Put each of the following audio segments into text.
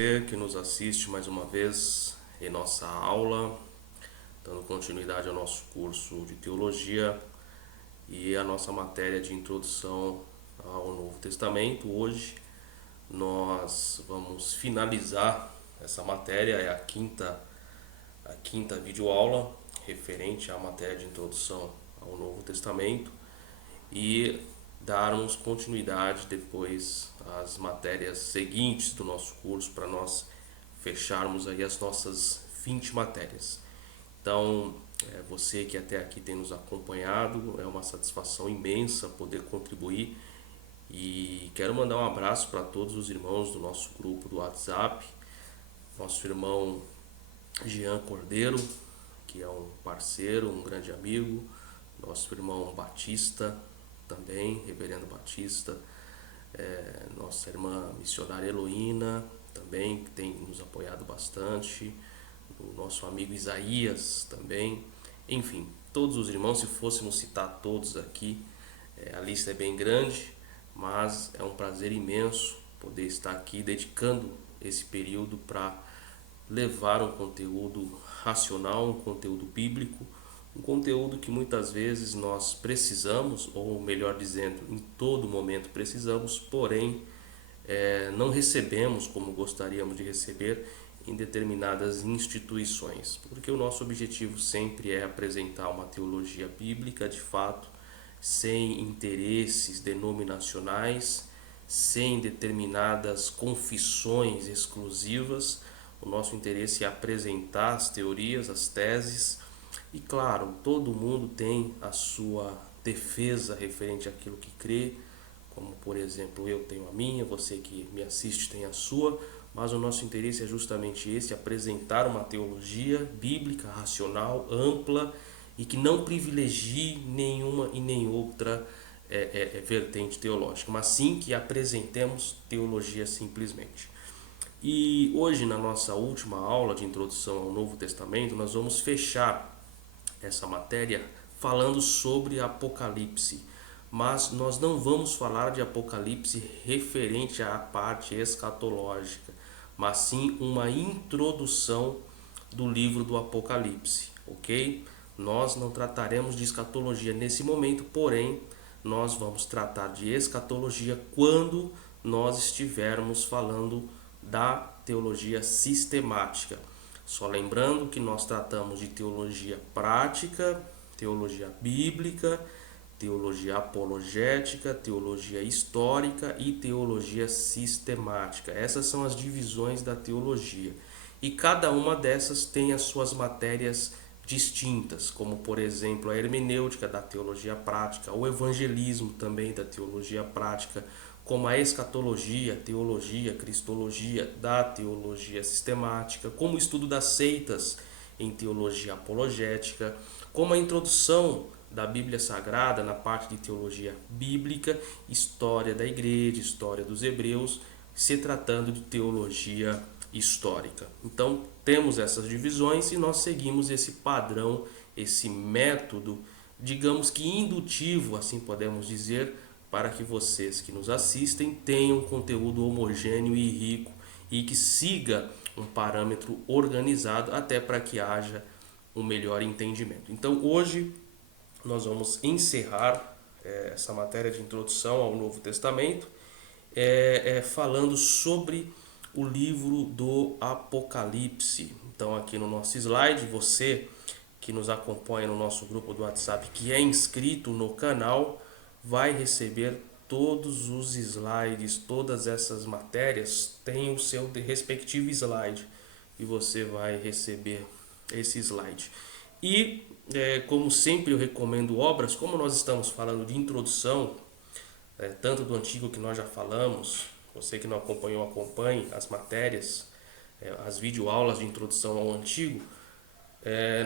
você que nos assiste mais uma vez em nossa aula, dando continuidade ao nosso curso de teologia e a nossa matéria de introdução ao Novo Testamento. Hoje nós vamos finalizar essa matéria, é a quinta videoaula referente à matéria de introdução ao Novo Testamento e darmos continuidade depois às matérias seguintes do nosso curso para nós fecharmos aí as nossas 20 matérias. Então, você que até aqui tem nos acompanhado, é uma satisfação imensa poder contribuir e quero mandar um abraço para todos os irmãos do nosso grupo do WhatsApp, nosso irmão Jean Cordeiro, que é um parceiro, um grande amigo, nosso irmão Batista também, Reverendo Batista, nossa irmã missionária Heloína também, que tem nos apoiado bastante, o nosso amigo Isaías também, enfim, todos os irmãos, se fôssemos citar todos aqui, a lista é bem grande, mas é um prazer imenso poder estar aqui dedicando esse período para levar um conteúdo racional, um conteúdo bíblico, um conteúdo que muitas vezes nós precisamos, ou melhor dizendo, em todo momento precisamos, porém não recebemos como gostaríamos de receber em determinadas instituições, porque o nosso objetivo sempre é apresentar uma teologia bíblica de fato, sem interesses denominacionais, sem determinadas confissões exclusivas. O nosso interesse é apresentar as teorias, as teses, e claro, todo mundo tem a sua defesa referente àquilo que crê, como por exemplo eu tenho a minha, você que me assiste tem a sua, mas o nosso interesse é justamente esse, apresentar uma teologia bíblica, racional, ampla e que não privilegie nenhuma e nem outra vertente teológica, mas sim que apresentemos teologia simplesmente. E hoje, na nossa última aula de introdução ao Novo Testamento, nós vamos fechar essa matéria falando sobre Apocalipse, mas nós não vamos falar de Apocalipse referente à parte escatológica, mas sim uma introdução do livro do Apocalipse, ok? Nós não trataremos de escatologia nesse momento, porém nós vamos tratar de escatologia quando nós estivermos falando da teologia sistemática. Só lembrando que nós tratamos de teologia prática, teologia bíblica, teologia apologética, teologia histórica e teologia sistemática. Essas são as divisões da teologia. E cada uma dessas tem as suas matérias distintas, como por exemplo a hermenêutica da teologia prática, o evangelismo também da teologia prática, como a escatologia, teologia, cristologia da teologia sistemática, como o estudo das seitas em teologia apologética, como a introdução da Bíblia Sagrada na parte de teologia bíblica, história da igreja, história dos hebreus, se tratando de teologia histórica. Então, temos essas divisões e nós seguimos esse padrão, esse método, digamos que indutivo, assim podemos dizer, para que vocês que nos assistem tenham um conteúdo homogêneo e rico e que siga um parâmetro organizado até para que haja um melhor entendimento. Então, hoje nós vamos encerrar essa matéria de introdução ao Novo Testamento falando sobre o livro do Apocalipse. Então, aqui no nosso slide, você que nos acompanha no nosso grupo do WhatsApp, que é inscrito no canal, vai receber todos os slides, todas essas matérias têm o seu respectivo slide e você vai receber esse slide. E como sempre eu recomendo obras, como nós estamos falando de introdução, tanto do antigo que nós já falamos, você que não acompanhou, acompanhe as matérias, as videoaulas de introdução ao antigo,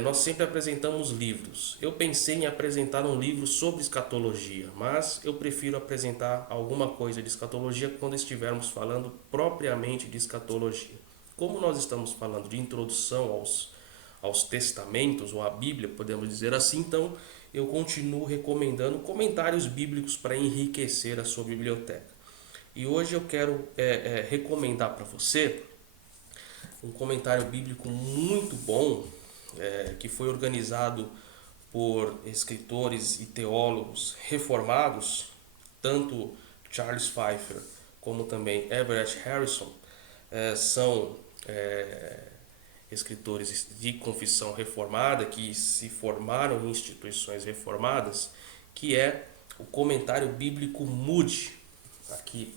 nós sempre apresentamos livros. Eu pensei em apresentar um livro sobre escatologia, mas eu prefiro apresentar alguma coisa de escatologia quando estivermos falando propriamente de escatologia. Como nós estamos falando de introdução aos testamentos, ou à Bíblia, podemos dizer assim, então eu continuo recomendando comentários bíblicos para enriquecer a sua biblioteca. E hoje eu quero recomendar para você um comentário bíblico muito bom, que foi organizado por escritores e teólogos reformados, tanto Charles Pfeiffer como também Everett Harrison, são escritores de confissão reformada que se formaram em instituições reformadas, que é o comentário bíblico Moody. Aqui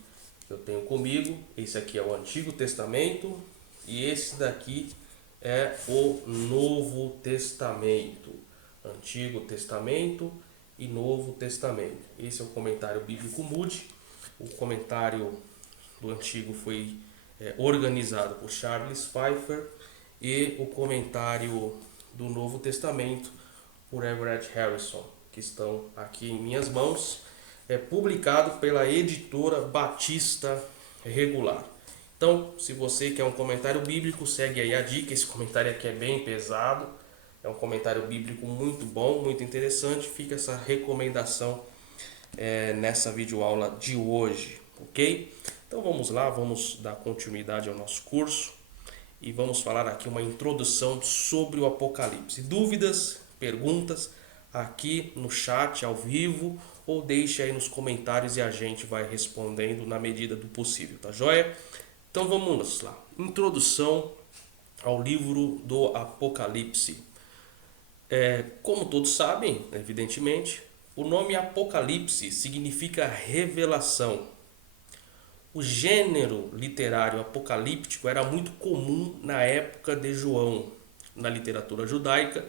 eu tenho comigo, esse aqui é o Antigo Testamento e esse daqui é o Novo Testamento. Antigo Testamento e Novo Testamento. Esse é o comentário bíblico Moody. O comentário do Antigo foi organizado por Charles Pfeiffer e o comentário do Novo Testamento por Everett Harrison, que estão aqui em minhas mãos, publicado pela editora Batista Regular. Então, se você quer um comentário bíblico, segue aí a dica. Esse comentário aqui é bem pesado, é um comentário bíblico muito bom, muito interessante. Fica essa recomendação nessa videoaula de hoje, ok? Então vamos lá, vamos dar continuidade ao nosso curso e vamos falar aqui uma introdução sobre o Apocalipse. Dúvidas, perguntas aqui no chat ao vivo ou deixe aí nos comentários e a gente vai respondendo na medida do possível, tá joia? Então vamos lá. Introdução ao livro do Apocalipse. Como todos sabem, evidentemente, o nome Apocalipse significa revelação. O gênero literário apocalíptico era muito comum na época de João. Na literatura judaica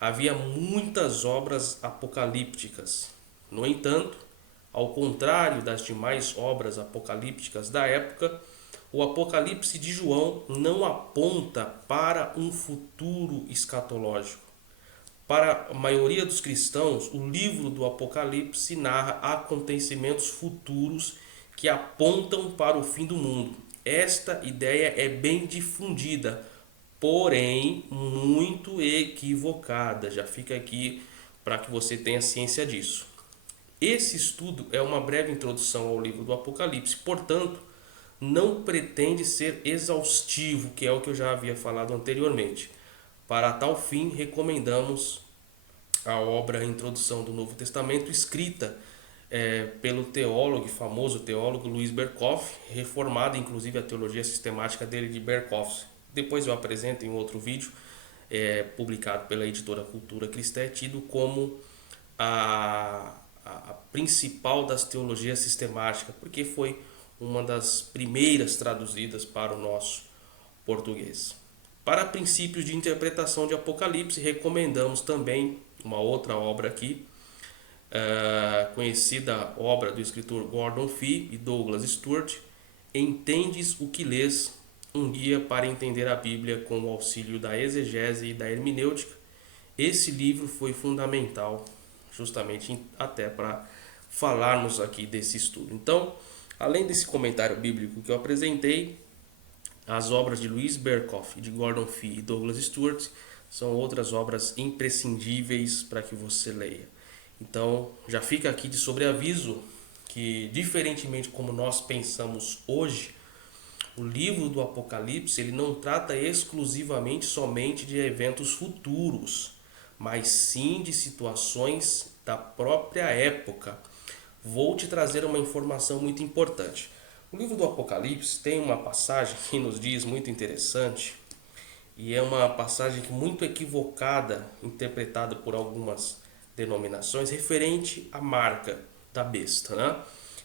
havia muitas obras apocalípticas. No entanto, ao contrário das demais obras apocalípticas da época, o Apocalipse de João não aponta para um futuro escatológico. Para a maioria dos cristãos, o livro do Apocalipse narra acontecimentos futuros que apontam para o fim do mundo. Esta ideia é bem difundida, porém muito equivocada. Já fica aqui para que você tenha ciência disso. Esse estudo é uma breve introdução ao livro do Apocalipse, portanto, não pretende ser exaustivo, que é o que eu já havia falado anteriormente. Para tal fim, recomendamos a obra Introdução do Novo Testamento, escrita pelo famoso teólogo Louis Berkhof, reformado inclusive a teologia sistemática dele de Berkhof. Depois eu apresento em outro vídeo, publicado pela editora Cultura Cristã, tido como a principal das teologias sistemáticas, porque foi uma das primeiras traduzidas para o nosso português. Para princípios de interpretação de Apocalipse, recomendamos também uma outra obra aqui, conhecida obra do escritor Gordon Fee e Douglas Stuart, Entendes o que lês? Um guia para entender a Bíblia com o auxílio da exegese e da hermenêutica. Esse livro foi fundamental, justamente até para falarmos aqui desse estudo. Então, além desse comentário bíblico que eu apresentei, as obras de Louis Berkhof, de Gordon Fee e Douglas Stuart são outras obras imprescindíveis para que você leia. Então, já fica aqui de sobreaviso que, diferentemente como nós pensamos hoje, o livro do Apocalipse ele não trata exclusivamente somente de eventos futuros, mas sim de situações da própria época. Vou te trazer uma informação muito importante. O livro do Apocalipse tem uma passagem que nos diz muito interessante, e é uma passagem muito equivocada, interpretada por algumas denominações, referente à marca da besta, né?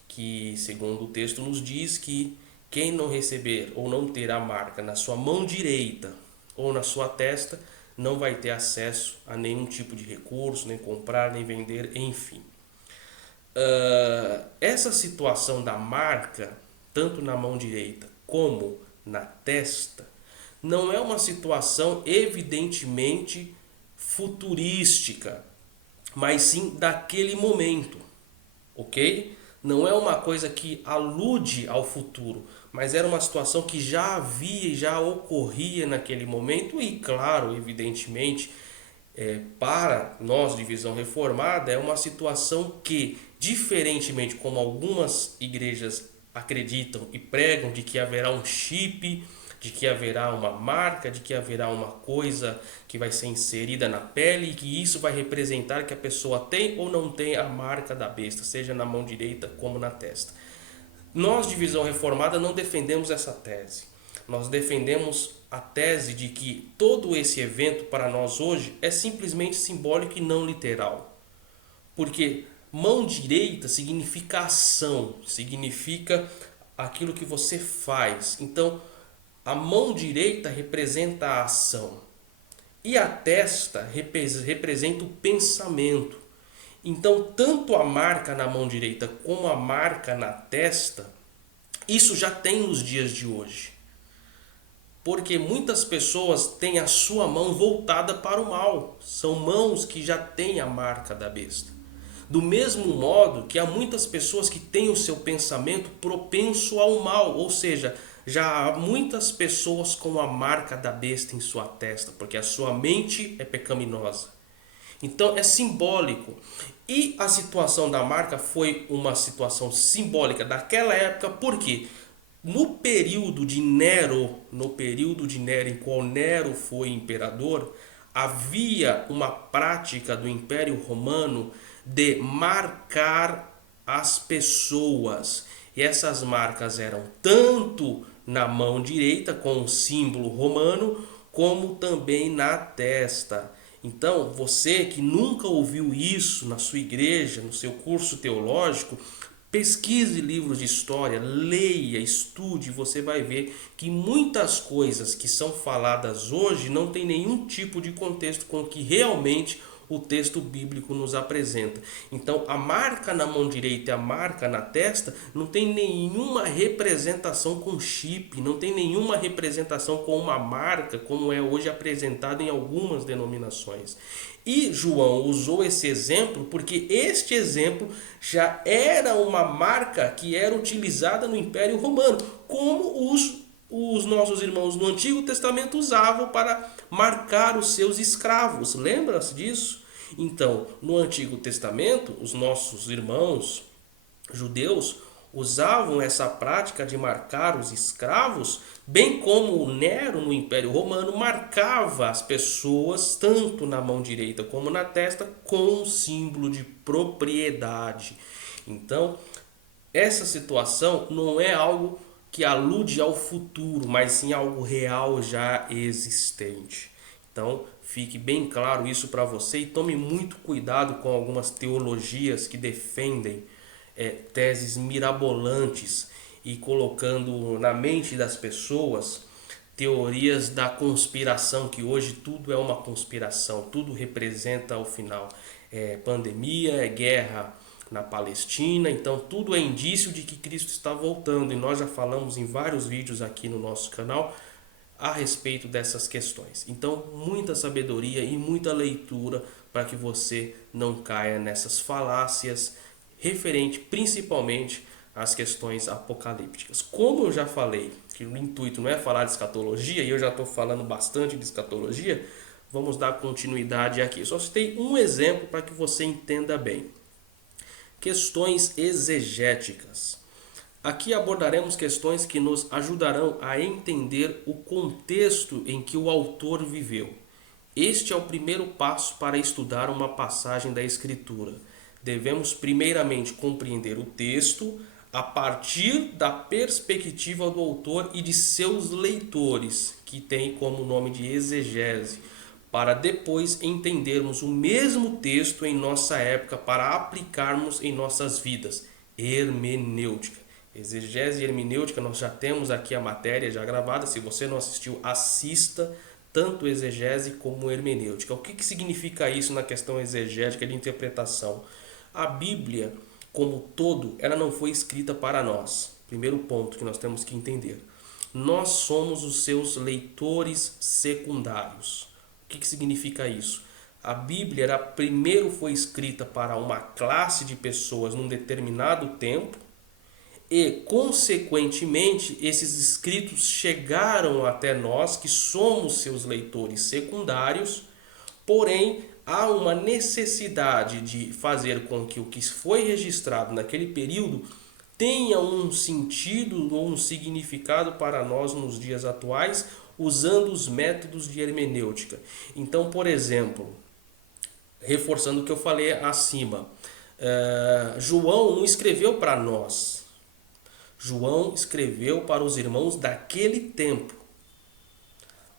Que segundo o texto nos diz que quem não receber ou não ter a marca na sua mão direita ou na sua testa não vai ter acesso a nenhum tipo de recurso, nem comprar, nem vender, enfim. Essa situação da marca, tanto na mão direita como na testa, não é uma situação evidentemente futurística, mas sim daquele momento, ok? Não é uma coisa que alude ao futuro, mas era uma situação que já havia e já ocorria naquele momento e, claro, evidentemente, para nós de visão reformada, é uma situação que, diferentemente como algumas igrejas acreditam e pregam de que haverá um chip de que haverá uma marca, de que haverá uma coisa que vai ser inserida na pele e que isso vai representar que a pessoa tem ou não tem a marca da besta, seja na mão direita como na testa. Nós, de Visão Reformada, não defendemos essa tese. Nós defendemos a tese de que todo esse evento para nós hoje é simplesmente simbólico e não literal. Porque mão direita significa ação, significa aquilo que você faz. Então, a mão direita representa a ação e a testa representa o pensamento. Então, tanto a marca na mão direita como a marca na testa, isso já tem nos dias de hoje. Porque muitas pessoas têm a sua mão voltada para o mal. São mãos que já têm a marca da besta. Do mesmo modo que há muitas pessoas que têm o seu pensamento propenso ao mal, ou seja, já há muitas pessoas com a marca da besta em sua testa, porque a sua mente é pecaminosa. Então é simbólico. E a situação da marca foi uma situação simbólica daquela época, porque no período de Nero, em qual Nero foi imperador, havia uma prática do Império Romano de marcar as pessoas. E essas marcas eram tanto na mão direita, com o símbolo romano, como também na testa. Então, você que nunca ouviu isso na sua igreja, no seu curso teológico, pesquise livros de história, leia, estude, você vai ver que muitas coisas que são faladas hoje não tem nenhum tipo de contexto com o que realmente o texto bíblico nos apresenta. Então, a marca na mão direita e a marca na testa não tem nenhuma representação com chip, não tem nenhuma representação com uma marca, como é hoje apresentado em algumas denominações. E João usou esse exemplo porque este exemplo já era uma marca que era utilizada no Império Romano, como os nossos irmãos no Antigo Testamento usavam para marcar os seus escravos. Lembra-se disso? Então, no Antigo Testamento, os nossos irmãos judeus usavam essa prática de marcar os escravos, bem como o Nero no Império Romano marcava as pessoas tanto na mão direita como na testa com um símbolo de propriedade. Então, essa situação não é algo que alude ao futuro, mas sim algo real já existente. Então, fique bem claro isso para você e tome muito cuidado com algumas teologias que defendem teses mirabolantes e colocando na mente das pessoas teorias da conspiração, que hoje tudo é uma conspiração, tudo representa ao final pandemia, guerra na Palestina, então tudo é indício de que Cristo está voltando e nós já falamos em vários vídeos aqui no nosso canal a respeito dessas questões. Então, muita sabedoria e muita leitura para que você não caia nessas falácias referente principalmente às questões apocalípticas. Como eu já falei que o intuito não é falar de escatologia e eu já estou falando bastante de escatologia, vamos dar continuidade aqui. Só citei um exemplo para que você entenda bem. Questões exegéticas. Aqui abordaremos questões que nos ajudarão a entender o contexto em que o autor viveu. Este é o primeiro passo para estudar uma passagem da Escritura. Devemos primeiramente compreender o texto a partir da perspectiva do autor e de seus leitores, que tem como nome de exegese, para depois entendermos o mesmo texto em nossa época para aplicarmos em nossas vidas. Hermenêutica. Exegese e hermenêutica, nós já temos aqui a matéria já gravada. Se você não assistiu, assista tanto exegese como hermenêutica. O que significa isso na questão exegética de interpretação? A Bíblia, como todo, ela não foi escrita para nós. Primeiro ponto que nós temos que entender. Nós somos os seus leitores secundários. O que significa isso? A Bíblia primeiro foi escrita para uma classe de pessoas num determinado tempo e, consequentemente, esses escritos chegaram até nós, que somos seus leitores secundários, porém, há uma necessidade de fazer com que o que foi registrado naquele período tenha um sentido ou um significado para nós nos dias atuais, usando os métodos de hermenêutica. Então, por exemplo, reforçando o que eu falei acima, João não escreveu para nós. João escreveu para os irmãos daquele tempo.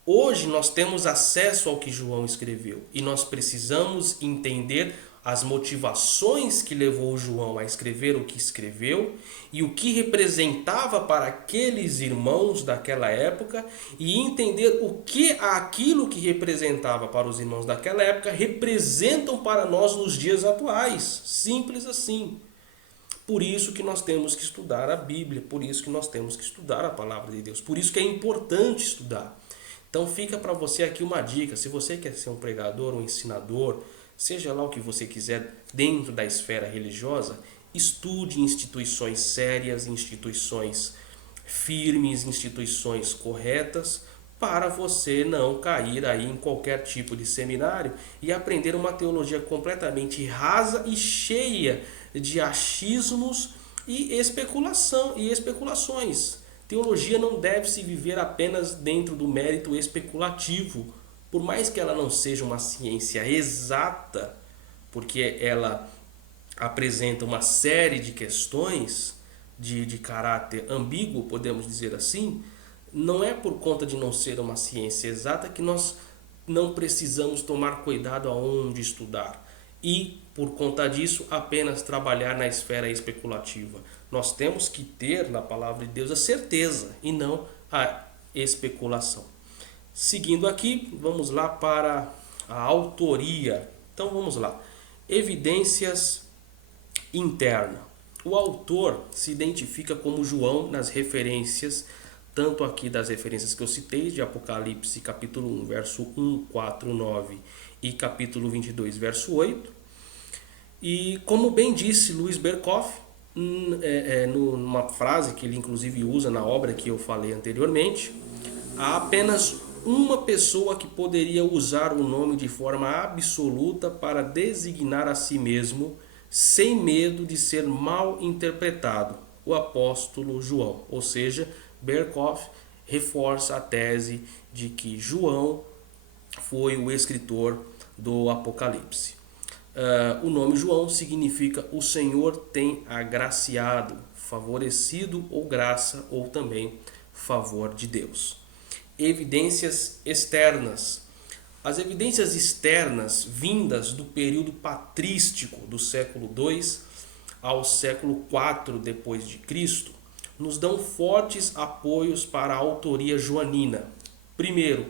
Hoje nós temos acesso ao que João escreveu e nós precisamos entender as motivações que levou João a escrever o que escreveu e o que representava para aqueles irmãos daquela época e entender o que aquilo que representava para os irmãos daquela época representam para nós nos dias atuais. Simples assim. Por isso que nós temos que estudar a Bíblia, por isso que nós temos que estudar a palavra de Deus, por isso que é importante estudar. Então fica para você aqui uma dica, se você quer ser um pregador, um ensinador, seja lá o que você quiser dentro da esfera religiosa, estude instituições sérias, instituições firmes, instituições corretas, para você não cair aí em qualquer tipo de seminário e aprender uma teologia completamente rasa e cheia de achismos e especulações. Teologia não deve se viver apenas dentro do mérito especulativo, por mais que ela não seja uma ciência exata, porque ela apresenta uma série de questões de caráter ambíguo, podemos dizer assim. Não é por conta de não ser uma ciência exata que nós não precisamos tomar cuidado aonde estudar e, por conta disso, apenas trabalhar na esfera especulativa. Nós temos que ter na palavra de Deus a certeza e não a especulação. Seguindo aqui, vamos lá para a autoria. Então vamos lá. Evidências internas. O autor se identifica como João nas referências, tanto aqui das referências que eu citei, de Apocalipse capítulo 1, verso 1, 4, 9 e capítulo 22, verso 8. E como bem disse Louis Berkhof, numa frase que ele inclusive usa na obra que eu falei anteriormente, há apenas uma pessoa que poderia usar o nome de forma absoluta para designar a si mesmo, sem medo de ser mal interpretado: o apóstolo João. Ou seja, Berkhof reforça a tese de que João foi o escritor do Apocalipse. O nome João significa o Senhor tem agraciado, favorecido ou graça, ou também favor de Deus. Evidências externas. As evidências externas vindas do período patrístico do século II ao século IV depois de Cristo nos dão fortes apoios para a autoria joanina. Primeiro,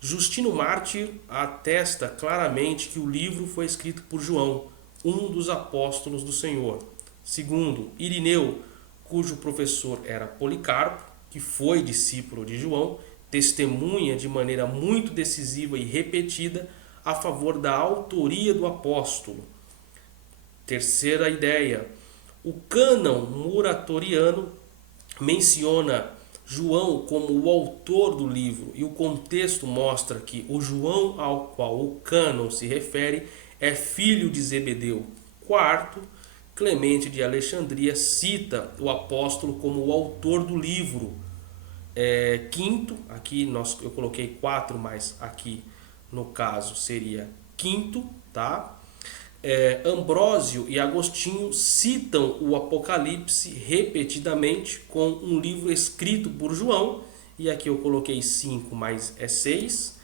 Justino Mártir atesta claramente que o livro foi escrito por João, um dos apóstolos do Senhor. Segundo, Irineu, cujo professor era Policarpo, que foi discípulo de João, testemunha de maneira muito decisiva e repetida a favor da autoria do apóstolo. Terceira ideia, o cânon muratoriano menciona João como o autor do livro e o contexto mostra que o João ao qual o cânon se refere é filho de Zebedeu. Quarto, Clemente de Alexandria cita o apóstolo como o autor do livro. Quinto, aqui eu coloquei 4, mas aqui no caso seria quinto, tá? Ambrósio e Agostinho citam o Apocalipse repetidamente com um livro escrito por João, e aqui eu coloquei 5, mas é 6.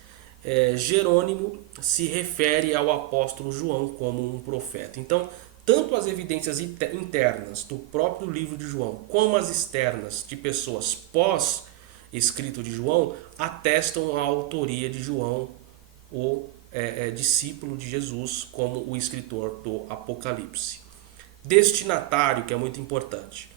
Jerônimo se refere ao apóstolo João como um profeta. Então, tanto as evidências internas do próprio livro de João, como as externas de pessoas pós-escrito de João, atestam a autoria de João, o discípulo de Jesus, como o escritor do Apocalipse. Destinatário, que é muito importante.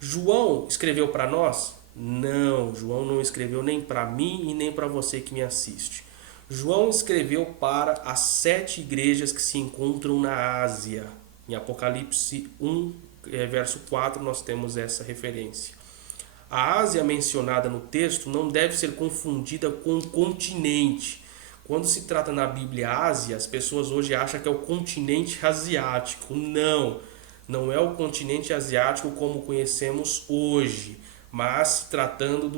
João escreveu para nós? Não, João não escreveu nem para mim e nem para você que me assiste. João escreveu para as 7 igrejas que se encontram na Ásia. Em Apocalipse 1, verso 4, nós temos essa referência. A Ásia mencionada no texto não deve ser confundida com o continente. Quando se trata na Bíblia Ásia, as pessoas hoje acham que é o continente asiático. Não não é o continente asiático como conhecemos hoje, mas se tratando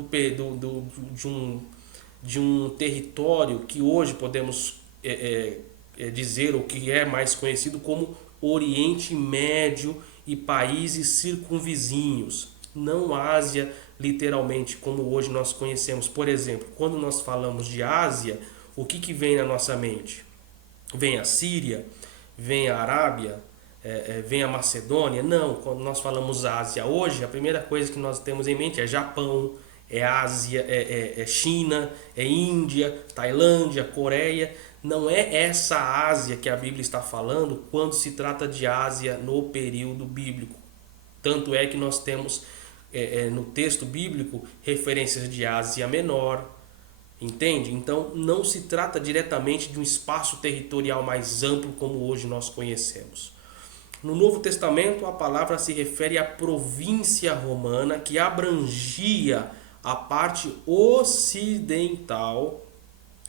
de um território que hoje podemos dizer o que é mais conhecido como Oriente Médio e países circunvizinhos, não Ásia literalmente como hoje nós conhecemos. Por exemplo, quando nós falamos de Ásia, o que vem na nossa mente? Vem a Síria, vem a Arábia, vem a Macedônia? Não, quando nós falamos Ásia hoje, a primeira coisa que nós temos em mente é Japão, é Ásia, é China, é Índia, Tailândia, Coreia. Não é essa Ásia que a Bíblia está falando quando se trata de Ásia no período bíblico. Tanto é que nós temos no texto bíblico referências de Ásia Menor, entende? Então não se trata diretamente de um espaço territorial mais amplo como hoje nós conhecemos. No Novo Testamento, a palavra se refere à província romana que abrangia a parte ocidental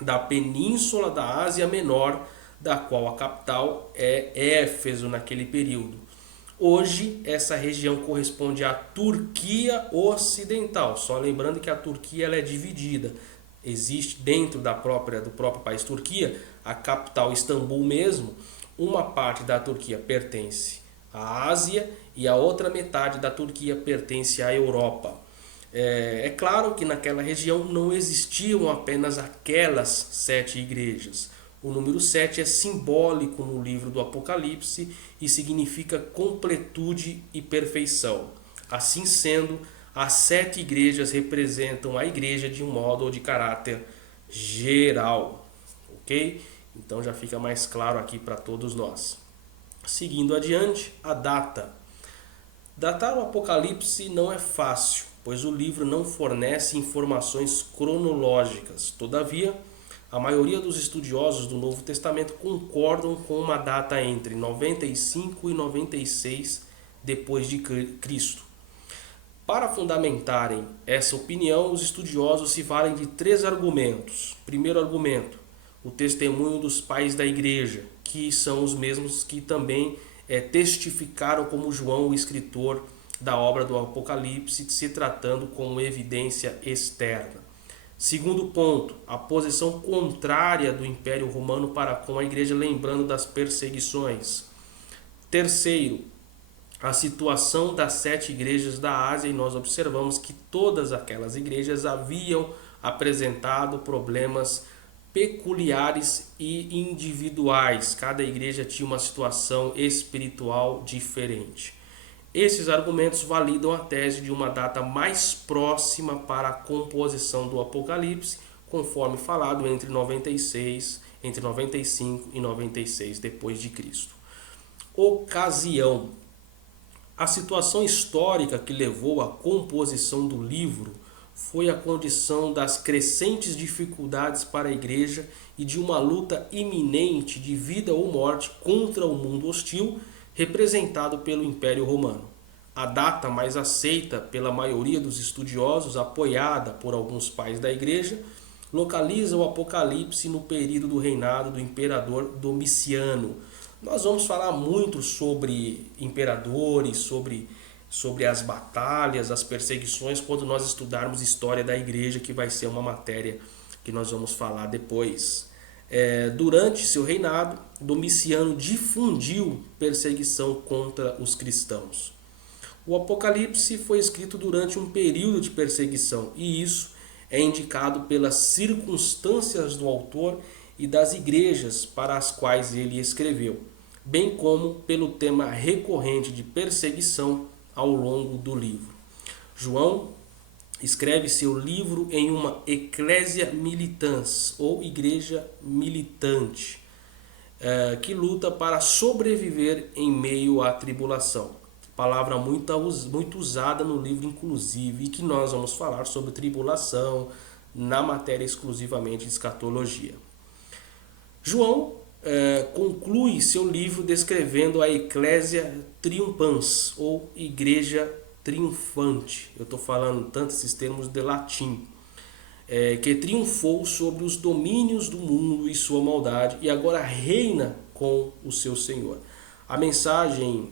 da península da Ásia Menor, da qual a capital é Éfeso naquele período. Hoje, essa região corresponde à Turquia Ocidental. Só lembrando que a Turquia ela é dividida. Existe dentro do próprio país Turquia, a capital Istambul mesmo, uma parte da Turquia pertence à Ásia e a outra metade da Turquia pertence à Europa. É claro que naquela região não existiam apenas aquelas 7 igrejas. O número 7 é simbólico no livro do Apocalipse e significa completude e perfeição. Assim sendo, as 7 igrejas representam a igreja de um modo ou de caráter geral. Ok? Então já fica mais claro aqui para todos nós. Seguindo adiante, a data. Datar o Apocalipse não é fácil, pois o livro não fornece informações cronológicas. Todavia, a maioria dos estudiosos do Novo Testamento concordam com uma data entre 95 e 96 depois de Cristo. Para fundamentarem essa opinião, os estudiosos se valem de 3 argumentos. Primeiro argumento, o testemunho dos pais da igreja, que são os mesmos que também testificaram como João, o escritor da obra do Apocalipse, se tratando como evidência externa. Segundo ponto, a posição contrária do Império Romano para com a igreja, lembrando das perseguições. Terceiro, a situação das 7 igrejas da Ásia, e nós observamos que todas aquelas igrejas haviam apresentado problemas peculiares e individuais. Cada igreja tinha uma situação espiritual diferente. Esses argumentos validam a tese de uma data mais próxima para a composição do Apocalipse, conforme falado entre 95 e 96 depois de Cristo. Ocasião. A situação histórica que levou à composição do livro foi a condição das crescentes dificuldades para a igreja e de uma luta iminente de vida ou morte contra o mundo hostil representado pelo Império Romano. A data mais aceita pela maioria dos estudiosos, apoiada por alguns pais da igreja, localiza o Apocalipse no período do reinado do imperador Domiciano. Nós vamos falar muito sobre imperadores, sobre as batalhas, as perseguições, quando nós estudarmos história da igreja, que vai ser uma matéria que nós vamos falar depois. Durante seu reinado, Domiciano difundiu perseguição contra os cristãos. O Apocalipse foi escrito durante um período de perseguição, e isso é indicado pelas circunstâncias do autor e das igrejas para as quais ele escreveu, bem como pelo tema recorrente de perseguição ao longo do livro. João escreve seu livro em uma ecclesia militans, ou igreja militante, que luta para sobreviver em meio à tribulação. Palavra muito usada no livro, inclusive, e que nós vamos falar sobre tribulação na matéria exclusivamente de escatologia. João conclui seu livro descrevendo a ecclesia triumphans, ou igreja triunfante. Eu estou falando tanto esses termos de latim. Que triunfou sobre os domínios do mundo e sua maldade e agora reina com o seu Senhor. A mensagem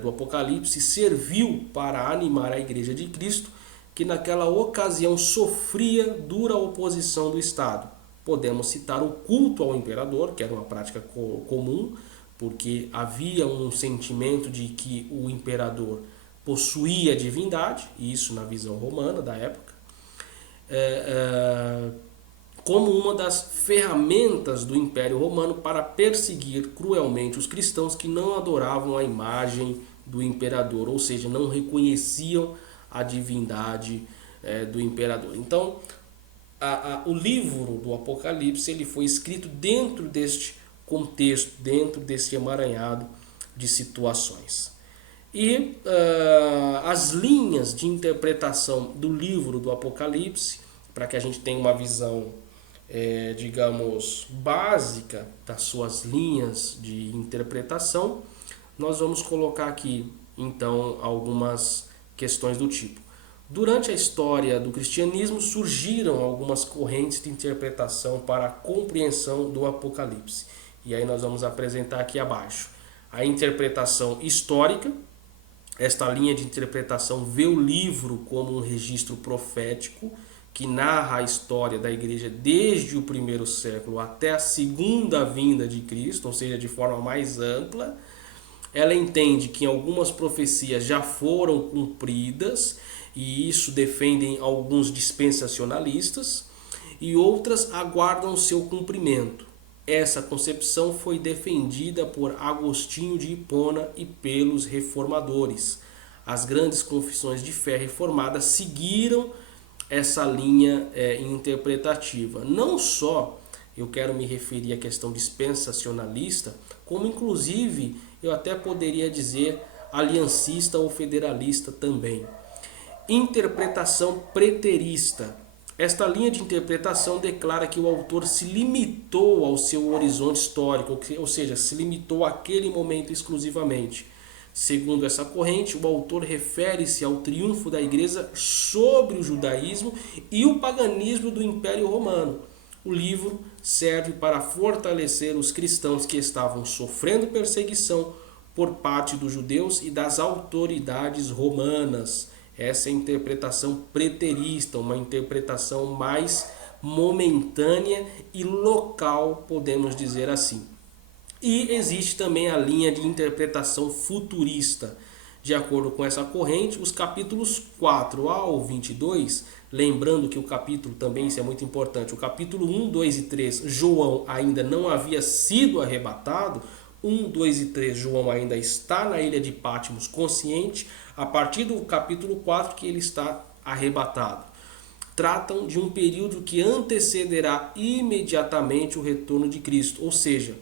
do Apocalipse serviu para animar a Igreja de Cristo, que naquela ocasião sofria dura oposição do Estado. Podemos citar o culto ao imperador, que era uma prática comum, porque havia um sentimento de que o imperador possuía divindade, isso na visão romana da época, como uma das ferramentas do Império Romano para perseguir cruelmente os cristãos que não adoravam a imagem do imperador, ou seja, não reconheciam a divindade do imperador. Então, o livro do Apocalipse ele foi escrito dentro deste contexto, dentro desse emaranhado de situações. E as linhas de interpretação do livro do Apocalipse, para que a gente tenha uma visão, digamos, básica das suas linhas de interpretação, nós vamos colocar aqui, então, algumas questões do tipo. Durante a história do cristianismo surgiram algumas correntes de interpretação para a compreensão do Apocalipse. E aí nós vamos apresentar aqui abaixo a interpretação histórica. Esta linha de interpretação vê o livro como um registro profético que narra a história da igreja desde o primeiro século até a segunda vinda de Cristo, ou seja, de forma mais ampla. Ela entende que algumas profecias já foram cumpridas, e isso defendem alguns dispensacionalistas, e outras aguardam seu cumprimento. Essa concepção foi defendida por Agostinho de Hipona e pelos reformadores. As grandes confissões de fé reformadas seguiram essa linha interpretativa. Não só eu quero me referir à questão dispensacionalista, como inclusive eu até poderia dizer aliancista ou federalista também. Interpretação preterista. Esta linha de interpretação declara que o autor se limitou ao seu horizonte histórico, ou seja, se limitou àquele momento exclusivamente. Segundo essa corrente, o autor refere-se ao triunfo da igreja sobre o judaísmo e o paganismo do Império Romano. O livro serve para fortalecer os cristãos que estavam sofrendo perseguição por parte dos judeus e das autoridades romanas. Essa é a interpretação preterista, uma interpretação mais momentânea e local, podemos dizer assim. E existe também a linha de interpretação futurista. De acordo com essa corrente, os capítulos 4 ao 22, lembrando que o capítulo também, isso é muito importante, o capítulo 1, 2 e 3, João ainda não havia sido arrebatado, 1, 2 e 3, João ainda está na ilha de Patmos consciente, a partir do capítulo 4 que ele está arrebatado. Tratam de um período que antecederá imediatamente o retorno de Cristo, ou seja,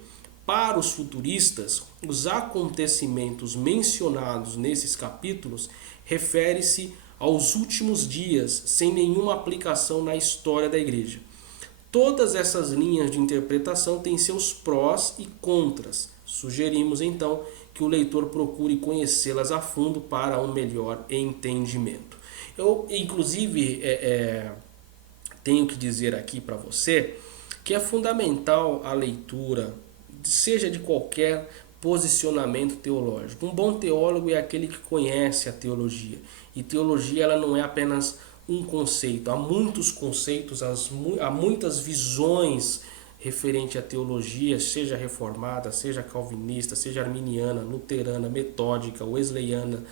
para os futuristas, os acontecimentos mencionados nesses capítulos refere-se aos últimos dias, sem nenhuma aplicação na história da igreja. Todas essas linhas de interpretação têm seus prós e contras. Sugerimos então que o leitor procure conhecê-las a fundo para um melhor entendimento. Eu, inclusive, tenho que dizer aqui para você que é fundamental a leitura, seja de qualquer posicionamento teológico. Um bom teólogo é aquele que conhece a teologia. E teologia ela não é apenas um conceito. Há muitos conceitos, há muitas visões referente à teologia, seja reformada, seja calvinista, seja arminiana, luterana, metódica, wesleyana,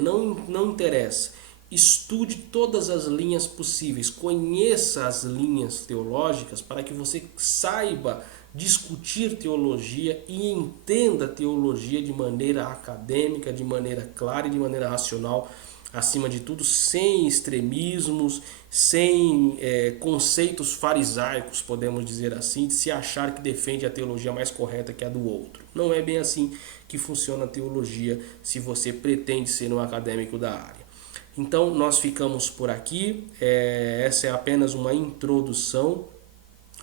não interessa. Estude todas as linhas possíveis, conheça as linhas teológicas para que você saiba discutir teologia e entenda teologia de maneira acadêmica, de maneira clara e de maneira racional, acima de tudo, sem extremismos, sem conceitos farisaicos, podemos dizer assim, de se achar que defende a teologia mais correta que a do outro. Não é bem assim que funciona a teologia se você pretende ser um acadêmico da área. Então, nós ficamos por aqui. Essa é apenas uma introdução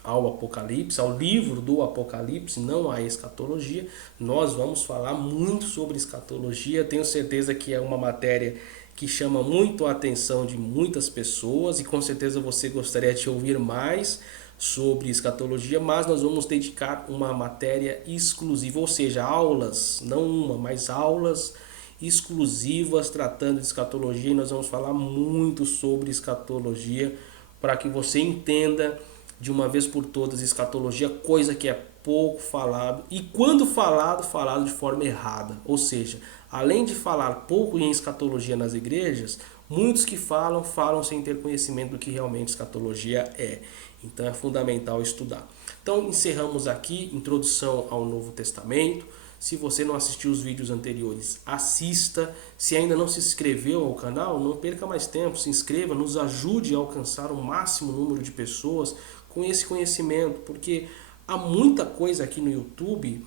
ao Apocalipse, ao livro do Apocalipse, não à escatologia. Nós vamos falar muito sobre escatologia. Tenho certeza que é uma matéria que chama muito a atenção de muitas pessoas e com certeza você gostaria de ouvir mais sobre escatologia, mas nós vamos dedicar uma matéria exclusiva, ou seja, aulas, não uma, mas aulas exclusivas tratando de escatologia, e nós vamos falar muito sobre escatologia para que você entenda de uma vez por todas escatologia, coisa que é pouco falado, e quando falado, falado de forma errada. Ou seja, além de falar pouco em escatologia nas igrejas, muitos que falam, falam sem ter conhecimento do que realmente escatologia é. Então é fundamental estudar. Então encerramos aqui, introdução ao Novo Testamento. Se você não assistiu os vídeos anteriores, assista. Se ainda não se inscreveu ao canal, não perca mais tempo, se inscreva, nos ajude a alcançar o máximo número de pessoas com esse conhecimento, porque há muita coisa aqui no YouTube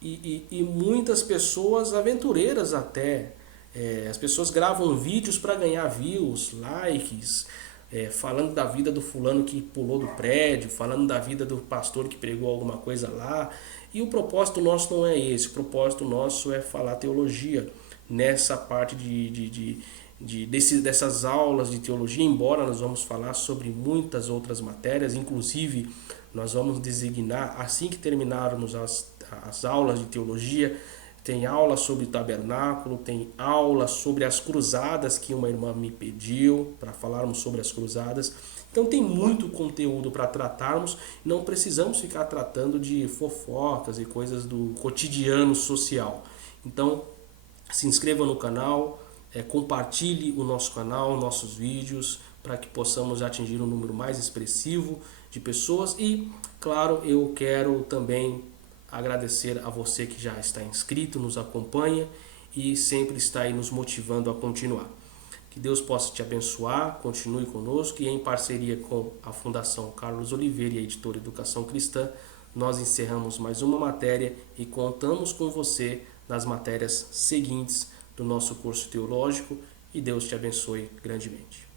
e muitas pessoas aventureiras até. As pessoas gravam vídeos para ganhar views, likes, falando da vida do fulano que pulou do prédio, falando da vida do pastor que pregou alguma coisa lá. E o propósito nosso não é esse, o propósito nosso é falar teologia nessa parte dessas aulas de teologia, embora nós vamos falar sobre muitas outras matérias, inclusive nós vamos designar, assim que terminarmos as aulas de teologia, tem aula sobre o tabernáculo, tem aula sobre as cruzadas que uma irmã me pediu para falarmos sobre as cruzadas. Então tem muito conteúdo para tratarmos, não precisamos ficar tratando de fofocas e coisas do cotidiano social. Então se inscreva no canal, compartilhe o nosso canal, nossos vídeos, para que possamos atingir um número mais expressivo de pessoas. E, claro, eu quero também agradecer a você que já está inscrito, nos acompanha e sempre está aí nos motivando a continuar. Que Deus possa te abençoar, continue conosco, e em parceria com a Fundação Carlos Oliveira e a Editora Educação Cristã, nós encerramos mais uma matéria e contamos com você nas matérias seguintes do nosso curso teológico, e Deus te abençoe grandemente.